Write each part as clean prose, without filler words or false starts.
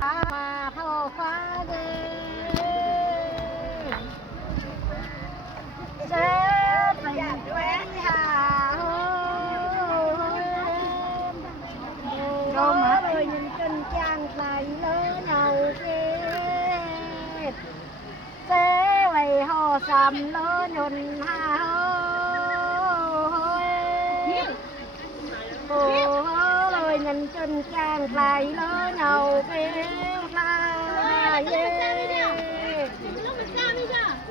mà thô phá ghê sẽ phải quét hà rồi mà rồi nhìn trên trang lại lỡ nhau kia sẽ vậy họ sầm lỡ nhuần hà rồi nhìn trên trang lại lỡ nhau kia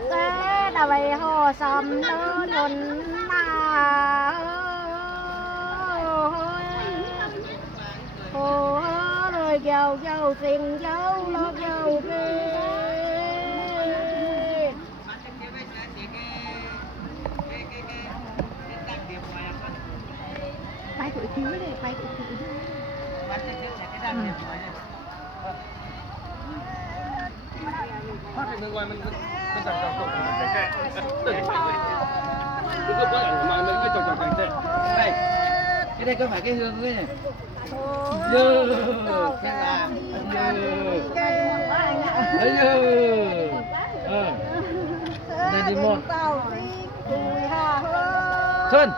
thế là vậy họ sầm lỡ nhuần rồi giàu giàu tiền giàu lo giàu kia bay tuổi thiếu này bay tuổi thiếu phát bên ngoài mình trồng trồng cái cứ có ảnh mà mình cứ trồng cái đây cái đây có phải cái hương cái này dơ cái là dơ đây đi mua Sơn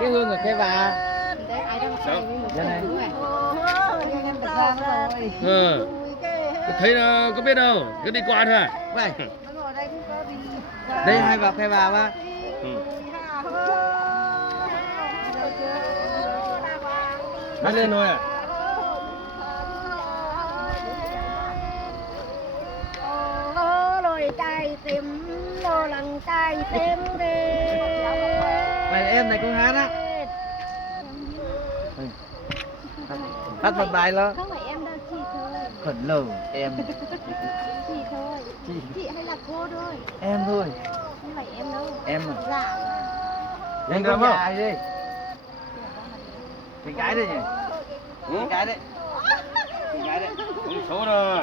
cái hương ở cái bà đây này thấy nó có biết đâu cứ đi qua thôi vậy đây hai bà ba bắt lên thôi à rồi trai tìm lo lằng trai tìm đi mày em này con hát á hát một bài lo không phải em đâu chị thôi khẩn lờ em chị thôi chị hay là cô thôi em thôi không phải em đâu em à dạ anh có gái đi cái gái đây nhỉ cái gái đấy cái gái đấy số rồi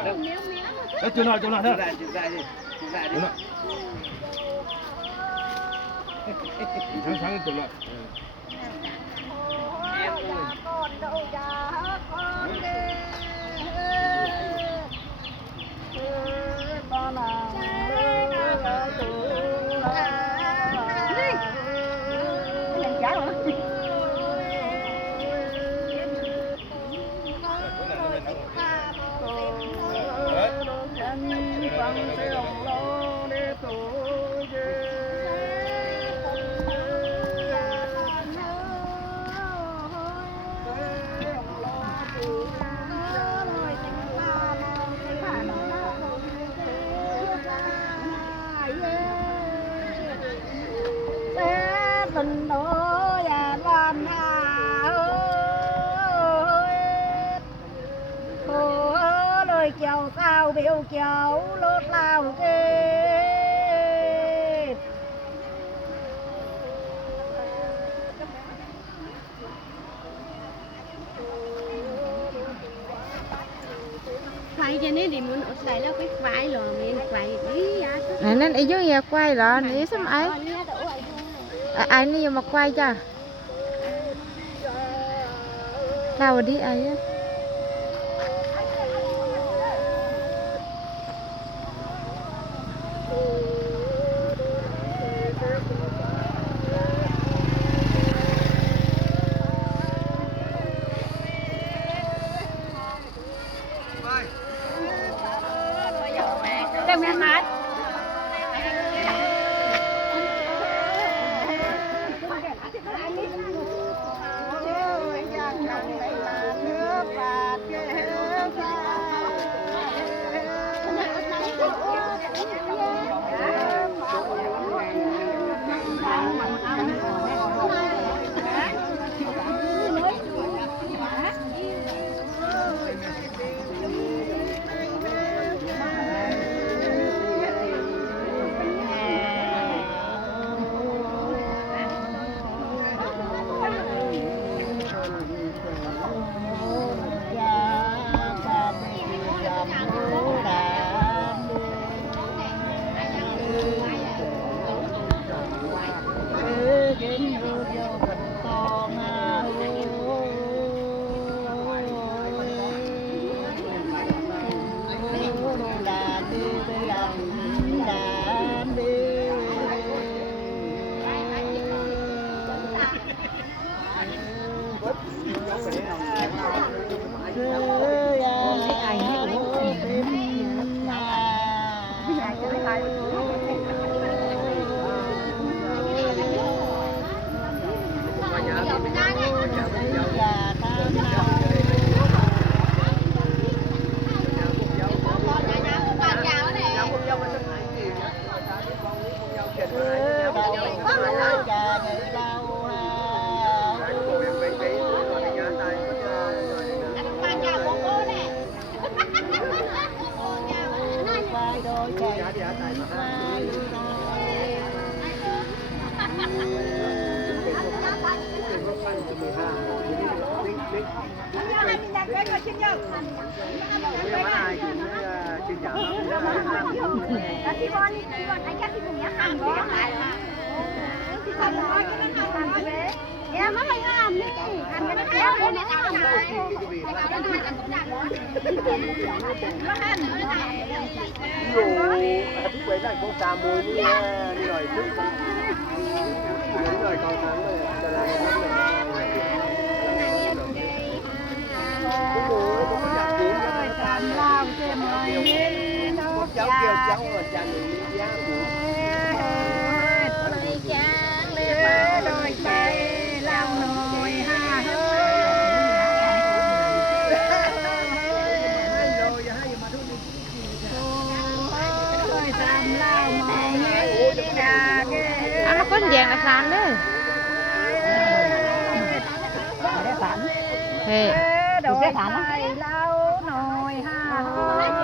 đấy chưa nói thôi lại đi sáng chụp lại em con đâu già con đi con là tình đó và loan hà lời chào sao biểu chào lốt lao kia quay cho nên thì muốn ở đây là cái quay rồi mình quay đi này nên ý dưới nhà quay rồi ý xem ấy ai đi mà quay cho đâu đi ấy á đem em mát เอามาก้นแดงละ3เด้อเฮ้ โดยฐานเราหน่อยห้าเ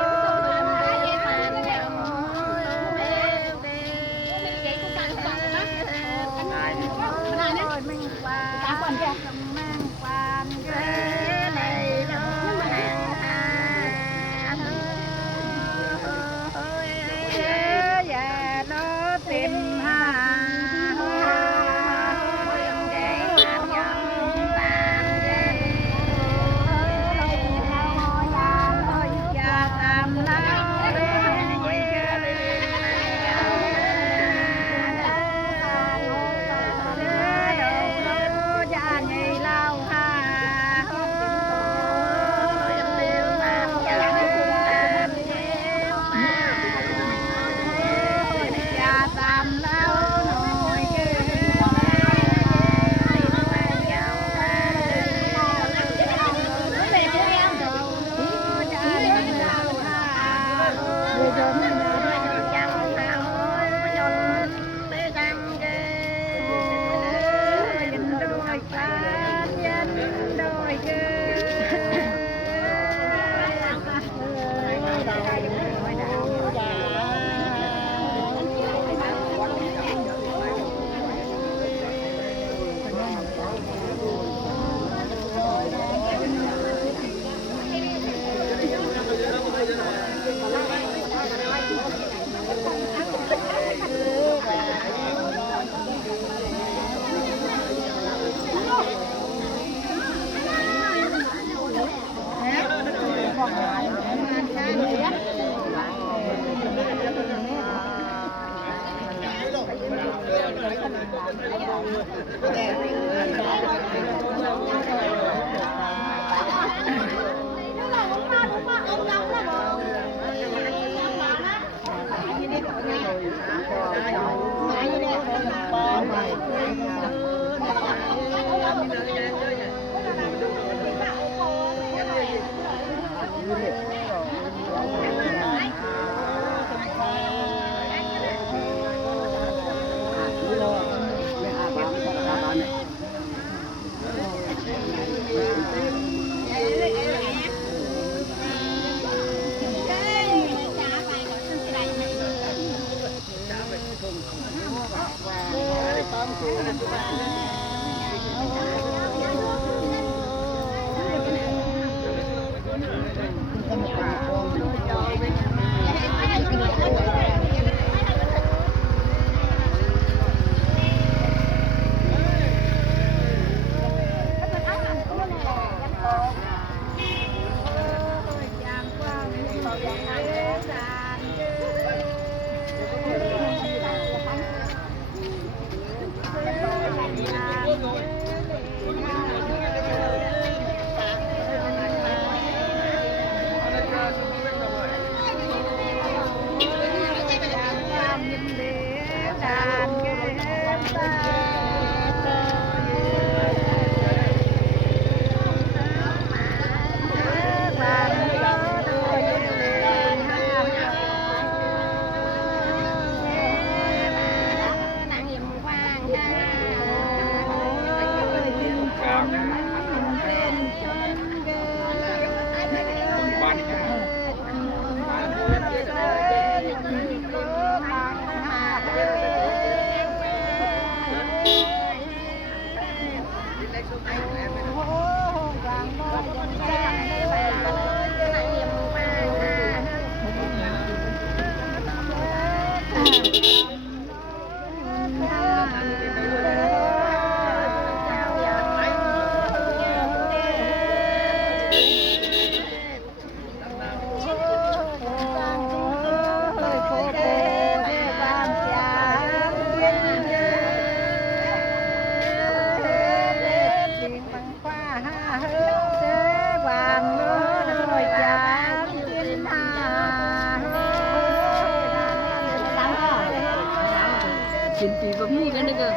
Chuyện gì mà mua cái này cơ.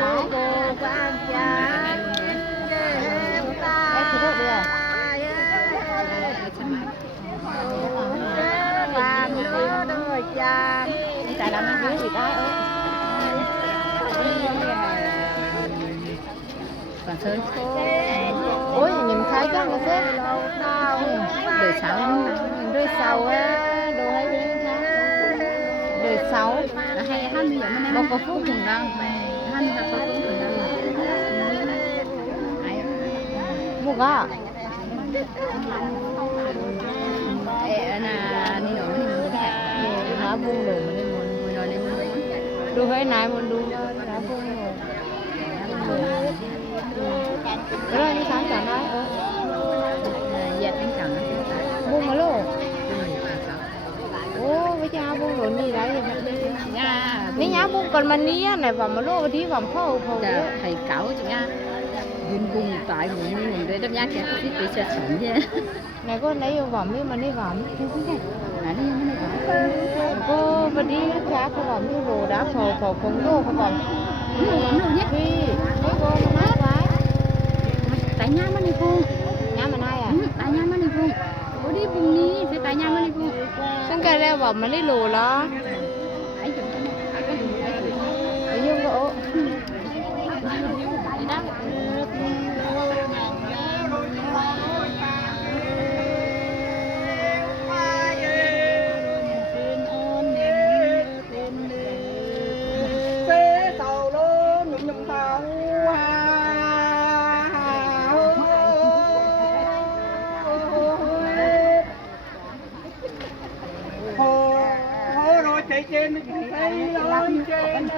Cô quan cha làm lứa đôi cha tại làm ăn dưới thì ta Và sơn. Ôi nhìn khai chắc là thế. Đời sáu Đôi sầu á, đồ hay đi ha. Đôi sáu. hay han bây giờ mình Một có phút cùng đâu. han là có cũng được đâu. Mua có. Là đi nữa mình muốn cả. Nó buông đồ mà đi muốn. Vừa nói lên Đồ hay này muốn đu nó buông đồ. Đó là đi sáng chẳng nói. dệt anh chẳng Buông mà luôn. Ô, với cha buông đồ gì đấy. nha. Ní nhá buông còn mà ní này vào mà luôn đi vào khâu khâu. Thầy cáo chị nha. Duyên cung tại mình đây đâm nhát kẹt cái bị sợ sẵn chứ. Này con lấy vào vòng đi mà đi vòng. Nãy đi mà này có. Cô và đi giá có vòng như đồ đá phò phồng đô có vòng. Đâu nhé. Vì mấy cô mà mát quá. Tại nhà mà đi phu. Nhà mà nay à? Tại nhà mà đi phu. Bố đi vùng ní sẽ tại nhà mà đi phu. Xong cái leo vòng mà đi lù đó. Ấy chụp cái này. Ở dương gỗ. Chạy trên thấy lên trên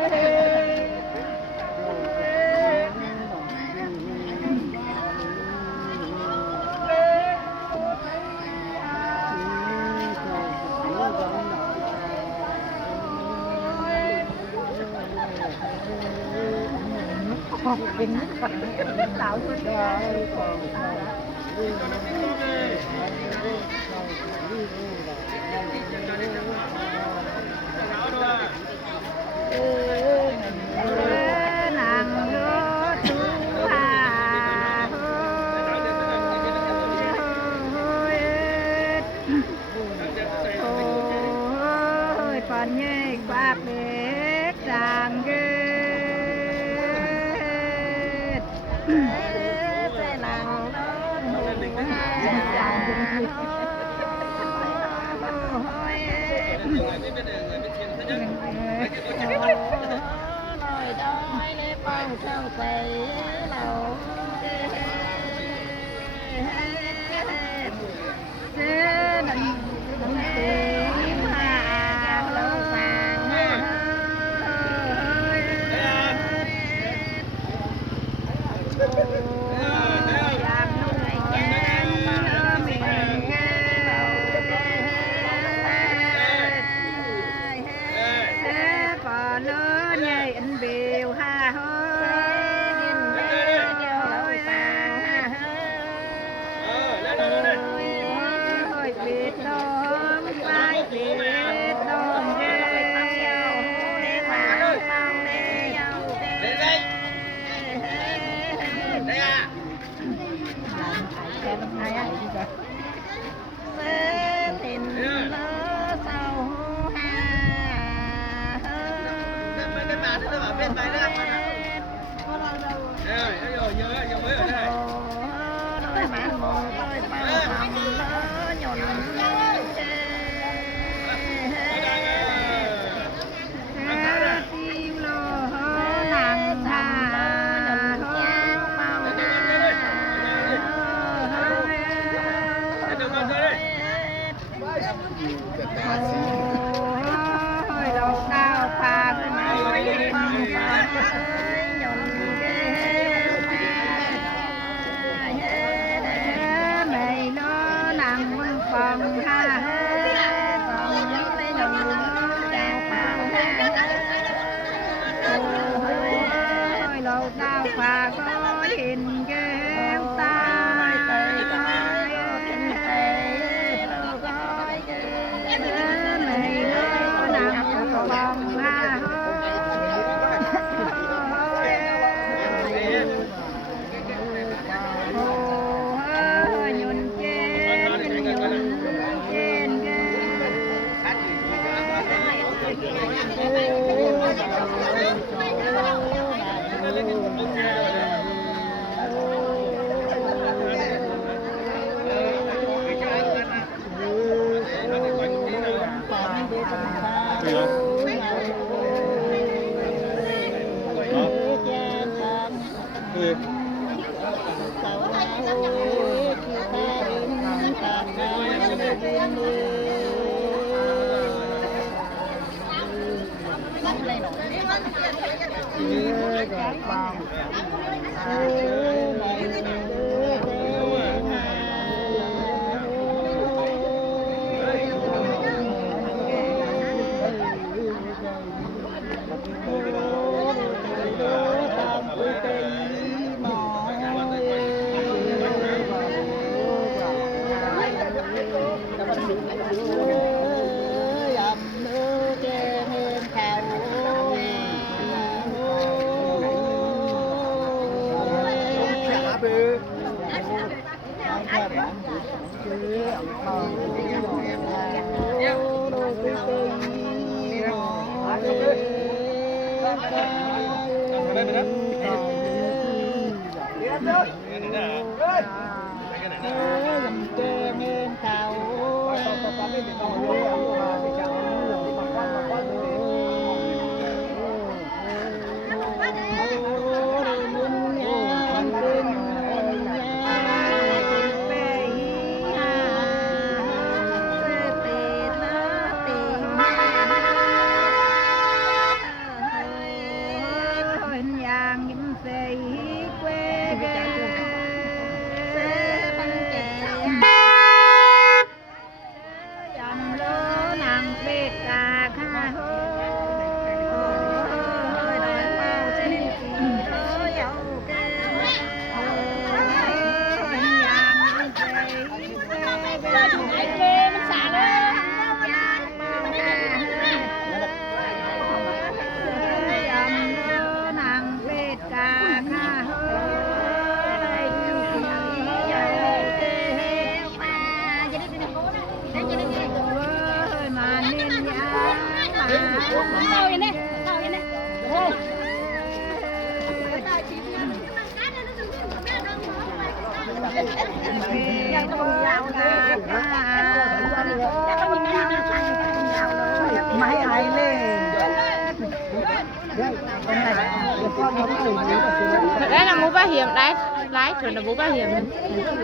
Đấy là mũ bảo hiểm đấy, lái rồi là mũ bảo hiểm.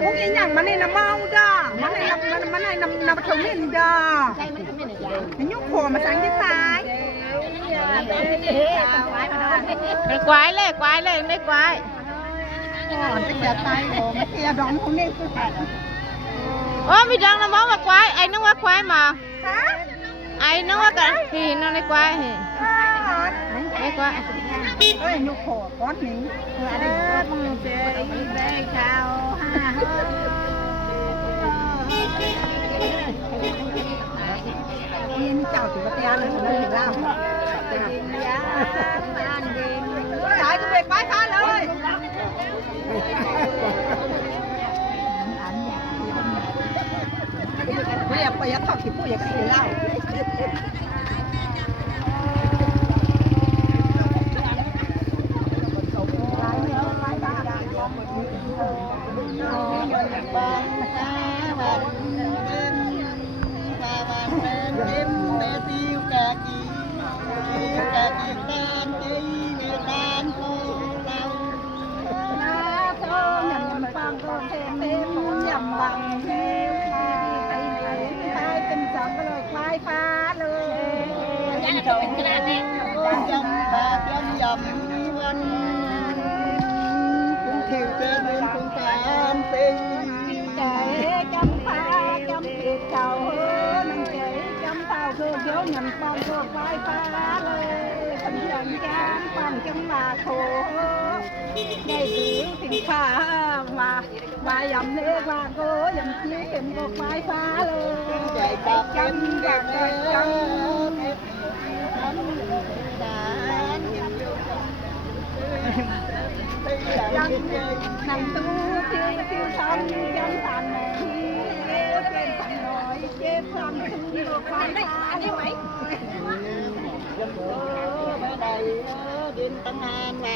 Mũ cái nhằng mà này là mau đó, mà này là thùng mình đó. Nhúc khổ mà sáng cái tai. Quái lên, đấy quái. Cái giờ tay của mấy kia đóng không nên cứ phải. Ô, mình đang là món mà quái, anh nó quá quái mà. Anh nó quá cả, thì nó này quái. Đấy quái. Ơi nhục khổ con mình chơi về chào yên chào thì có te lên không thể làm lại cứ về quái pháเลยbây giờ bây giờ thọc thì bây giờ cái gì lao nhầm con cô quay phá lời thành dần trang bằng chân mà khổ ngày tiểu tình phá mà dầm lê và cô dầm chiếc em cô quay phá lời chạy chân gạt chân nằm tu tiêu xong chân thành này trên thành nội chế phong thương được quay phá lời ở đây đến tăng an và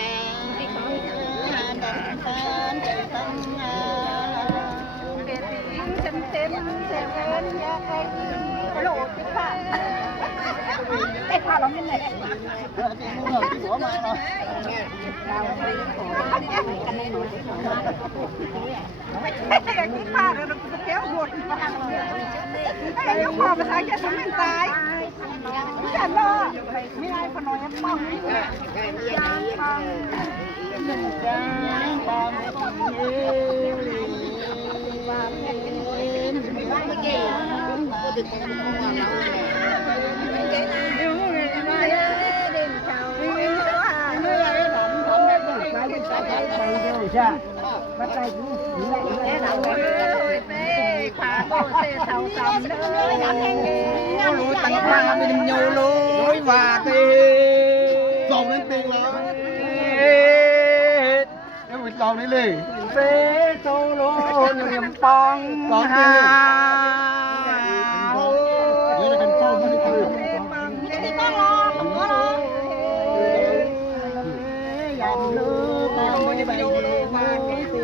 an đàn tan để tăng để tiếng xem lên nhà cái lộ tích phạm ไม่ไหนอย่างนี้ป้าเราจะแก้วหมดให้ยกคอภาษาแค่ทำให้ตายฉันว่าไม่ได้พนอยป้องรู้ตั้งค่าเป็นโยโลยว่าเต้สองนั่นเป็นแล้วเอ้ยลองนี่เลยเฟโซโลเนียมปองลองนี่เลยเดี๋ยวกันเข้ามาที่คือนี่ก็ลองก็ลองยามเลิกมาไม่ไปมาไม่ตี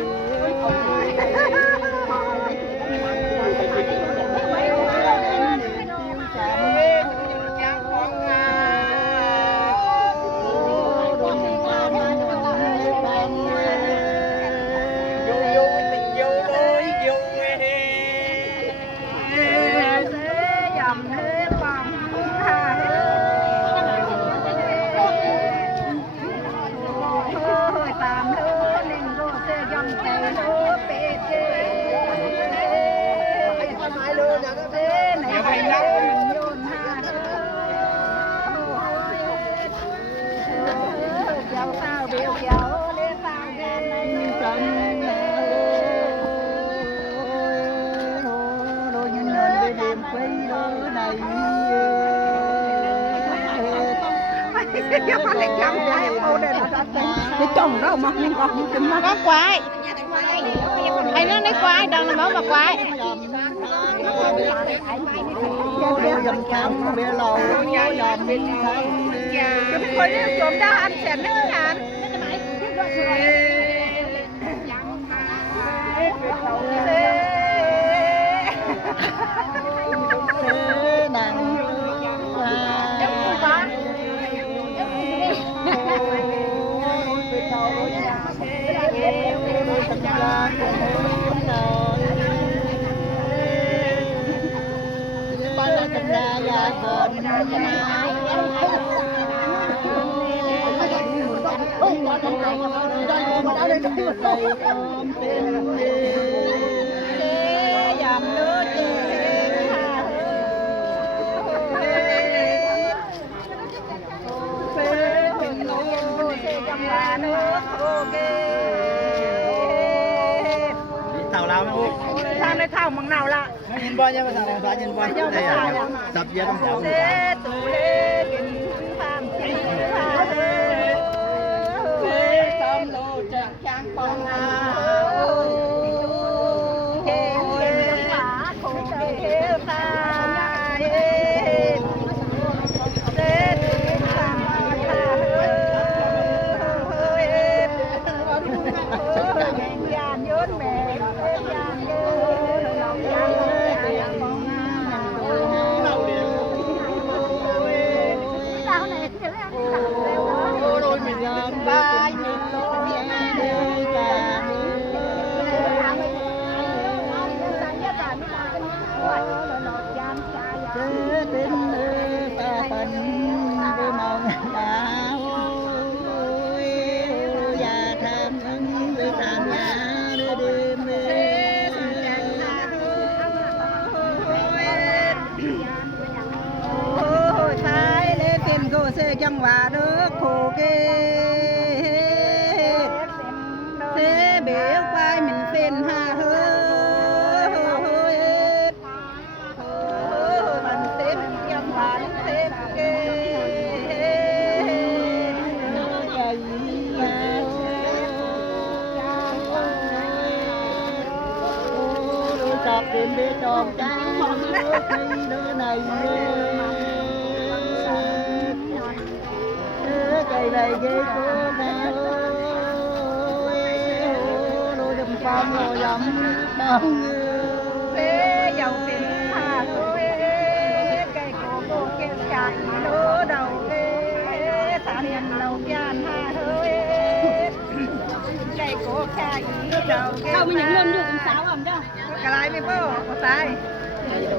Hãy subscribe cho kênh Ghiền Mì Gõ để không bỏ lỡ những video hấp dẫn Có quái. Ai nó lấy quái, đừng làm mà quái. Tàu lao không? Sao đây thảo măng nào lạ? Nó nhìn bao nhiêu mà thằng này phá nhìn bao nhiêu đây à? Sập dưa trong chảo. Thế tụ lê kinh phàm chi phà lê. Thế xóm lô trạc trang phong áo. Thế thế phá khổ thế phá hết. Thế tụ phàm phà hết. Giàn nhớn mẹ giàn nhớn lòng giàn nhớn phong Đôi mình làm ba nhìn lo đời cả. Thế đến ta phần với màu đá ôi già tham ứng với tham nhà đưa đêm ôi thái lê tiền cô sẽ chẳng hòa được khổ kê thế biểu quay mình phên hà hơi mình tết chẳng hòa được tết kê Sập đêm bê tròn trắng đứa này cây này ghê cô ta đôi đầm phong ngồi dầm đông thế dòng tiền hà thôi cây cổ cô kêu chạy đứa đầu kê เข้ามันยังล่นอยู่เป็นสาวอ่ะเจ้าก ลายไม่เป้าก็ตาย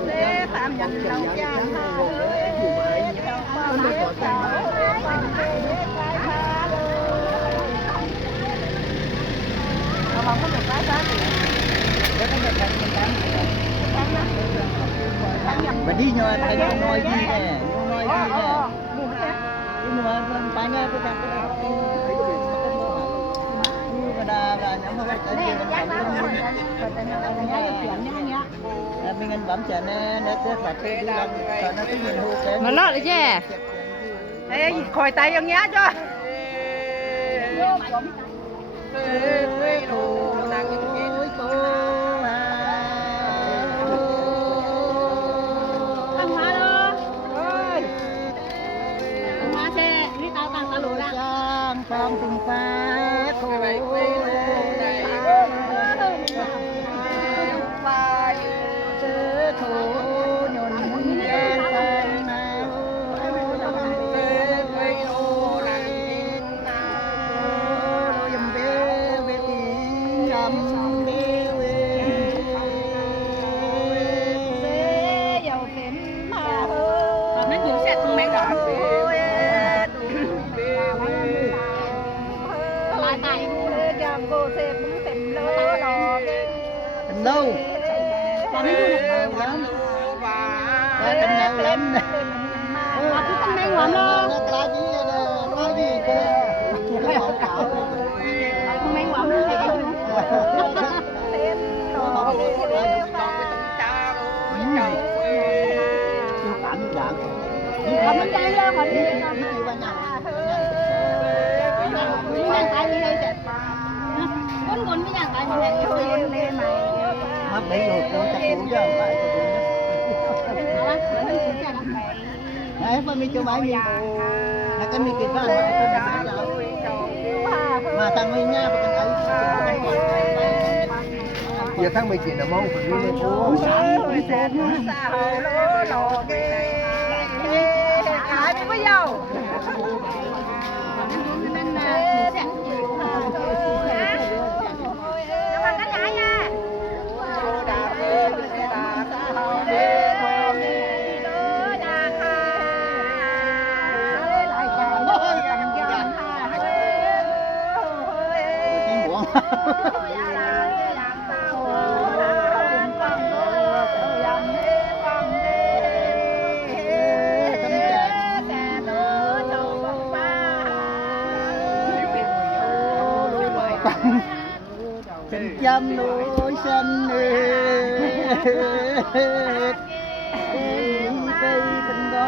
เด้ตามอย่างเราย่างหาเอ้ยเจ้าป้าเจ้าเจ้าป้าเด้ไปพาเลยเราลองก็จะไปซะแล้วก็จะทำกันบัดนี้nhờ thầy nói gì nè nói gì nè nhưng mà phải nghe cái thằng cái là nhóm nó phải mình ăn bấm chả nè nó sẽ phải cái làm cho nó cái nhìn hô cái มาเลาะเลยแย่ เอ้ยคอยไตอย่างเงี้ยจ้ะ ทำมาเลยทำมาแช่นี่เตาต่างตะโหลละ Giang phong tình phá khổ thổ nhồn phang nào dầm bê bê tiếng dầm bê dầu phím mà ตอนนั้นอยู่แช่ตรงไหนก่อน cô xem cũng tìm lỡ đò Tình đâu ตอนนั้นอยู่ไหน lâu lắm ra tình nào lắm nè มาที่ตำแหน่งหัวโล cái gì cơ cái hậu cảo ตำแหน่งหัวโลเลย xem đò siêu cảm như dạng ทำมันใจเยอะกว่านี้ như ba nhà ไม่อยากตายไม่เลยแต่คนไม่อยากตายไม่เลย thôi lên này mắt đấy rồi tôi chắc cũng chứ không phảiเอาวะมันถึงจะ đấy mà mình cho máy mình là cái mình kịp vào mà thằng mình nha và thằng ấy giờ tháng 17 là mong phải đi lên phố ôi xem sao lố lò ghê ai biết với dầu นั่นน่ะเสียงอยู่ระวังกันยายอ่ะ tiếng buồn tình chăm núi xanh cây tình đo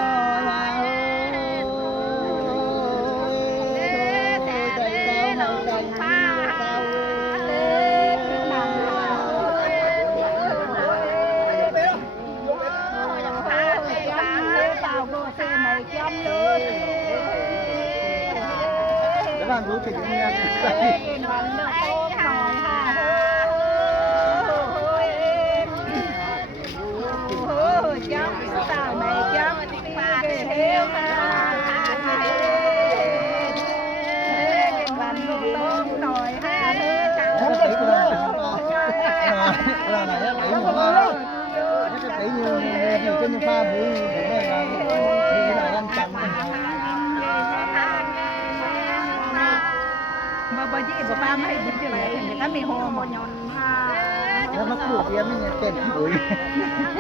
là các bạnรู้สึกยังไง là này á tỷ mà ba cái tỷ như gì cái như pha buổi này là như là 500 mà bà chị bà ba mấy chị chơi lại thì người ta bị hồ một nhon ha nó mắc cuộc em mới tên buổi